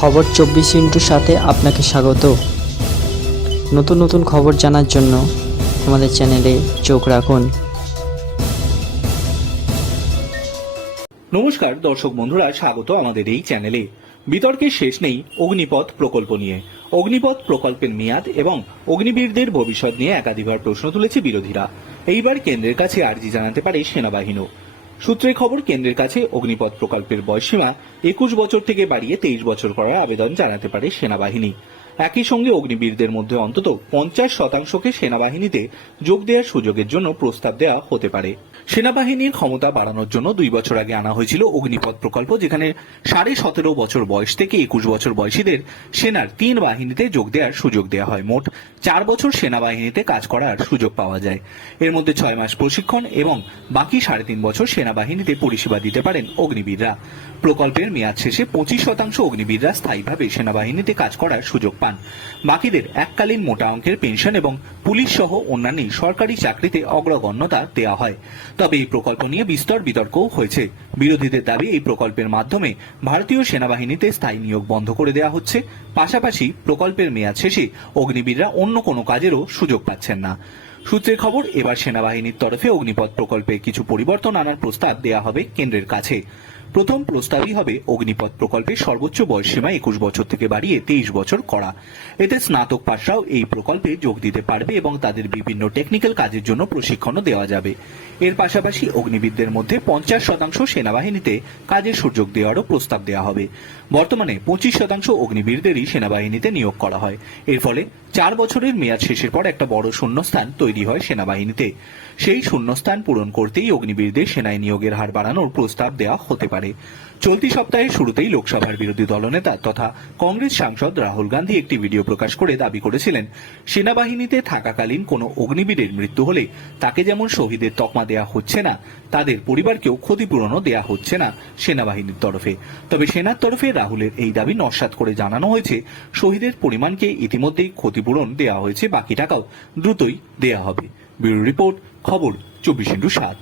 খবর চব্বিশ ইন্টুর সাথে আপনাকে স্বাগত। নতুন নতুন খবর জানার জন্য আমাদের চ্যানেলে চোখ রাখুন। নমস্কার, দর্শক বন্ধুরা, স্বাগত আমাদের এই চ্যানেলে। বিতর্কের শেষ নেই, অগ্নিপথ প্রকল্প নিয়ে। অগ্নিপথ প্রকল্পের মেয়াদ এবং অগ্নিবীরদের ভবিষ্যৎ নিয়ে একাধিকবার প্রশ্ন তুলেছে বিরোধীরা। এইবার কেন্দ্রের কাছে আর্জি জানাতে পারে সেনাবাহিনীও। সূত্রে খবর, কেন্দ্রের কাছে অগ্নিপথ প্রকল্পের বয়সীমা একুশ বছর থেকে বাড়িয়ে তেইশ বছর করার আবেদন জানাতে পারে সেনাবাহিনী। একই সঙ্গে অগ্নিবীরদের মধ্যে অন্তত পঞ্চাশ শতাংশকে সেনাবাহিনীতে যোগ দেওয়ার সুযোগের জন্য প্রস্তাব দেওয়া হতে পারে। সেনাবাহিনীর ক্ষমতা বাড়ানোর জন্য দুই বছর আগে আনা হয়েছিল অগ্নিপথ প্রকল্প, যেখানে সাড়ে সতেরো বছর বয়স থেকে একুশ বছর বয়সীদের সেনার তিন বাহিনীতে যোগ দেওয়ার সুযোগ দেওয়া হয়। মোট চার বছর সেনাবাহিনীতে কাজ করার সুযোগ পাওয়া যায়। এর মধ্যে ছয় মাস প্রশিক্ষণ এবং বাকি সাড়ে তিন বছর সেনাবাহিনীতে পরিষেবা দিতে পারেন অগ্নিবীররা। প্রকল্পের মেয়াদ শেষে পঁচিশ শতাংশ অগ্নিবীররা স্থায়ীভাবে সেনাবাহিনীতে কাজ করার সুযোগ পান। বাকিদের এককালীন মোটা অঙ্কের পেনশন এবং পুলিশ সহ অন্যান্য সরকারি চাকরিতে অগ্রগণ্যতা দেওয়া হয়। তবে এই প্রকল্প নিয়ে বিস্তর বিতর্কও হয়েছে। বিরোধীদের দাবি এই প্রকল্পের মাধ্যমে ভারতীয় সেনাবাহিনীতে স্থায়ী নিয়োগ বন্ধ করে দেওয়া হচ্ছে। পাশাপাশি প্রকল্পের মেয়াদ শেষে অগ্নিবীররা অন্য কোনো কাজেরও সুযোগ পাচ্ছেন না। সূত্রের খবর, এবার সেনাবাহিনীর তরফে অগ্নিপথ প্রকল্পে কিছু পরিবর্তন আনার প্রস্তাব দেওয়া হবে কেন্দ্রের কাছে। প্রথম প্রস্তাবই হবে অগ্নিপথ প্রকল্পের সর্বোচ্চ বয়সসীমা একুশ বছর থেকে বাড়িয়ে তেইশ বছর করা। এতে স্নাতক পাশরাও এই প্রকল্পে যোগ দিতে পারবে এবং তাদের বিভিন্ন টেকনিক্যাল কাজের জন্য প্রশিক্ষণও দেওয়া যাবে। এর পাশাপাশি অগ্নিবিদদের মধ্যে পঞ্চাশ শতাংশ সেনাবাহিনীতে কাজের সুযোগ দেওয়ারও প্রস্তাব দেওয়া হবে। বর্তমানে পঁচিশ শতাংশ অগ্নিবীরদেরই সেনাবাহিনীতে নিয়োগ করা হয়। এর ফলে চার বছরের মেয়াদ শেষের পর একটা বড় শূন্যস্থান তৈরি হয় সেনাবাহিনীতে। সেই শূন্যস্থান পূরণ করতেই অগ্নিবীরদের সেনায় নিয়োগের হার বাড়ানোর প্রস্তাব দেওয়া হতে পারে। চলতি সপ্তাহের শুরুতেই লোকসভার বিরোধী দলনেতা তথা কংগ্রেস সাংসদ রাহুল গান্ধী একটি ভিডিও প্রকাশ করে দাবি করেছিলেন, সেনাবাহিনীতে থাকাকালীন কোনো অগ্নিবীরের মৃত্যু হলে তাকে যেমন শহীদের তকমা দেয়া হচ্ছে না, তাদের পরিবারকেও ক্ষতিপূরণও দেয়া হচ্ছে না সেনাবাহিনীর তরফে। তবে সেনার তরফে রাহুলের এই দাবি নস্বাত করে জানানো হয়েছে, শহীদের পরিমাণকে ইতিমধ্যেই ক্ষতিপূরণ দেওয়া হয়েছে, বাকি টাকাও দ্রুতই দেয়া হবে। ব্যুরো রিপোর্ট, খবর, চব্বিশ ইন্টু সাত।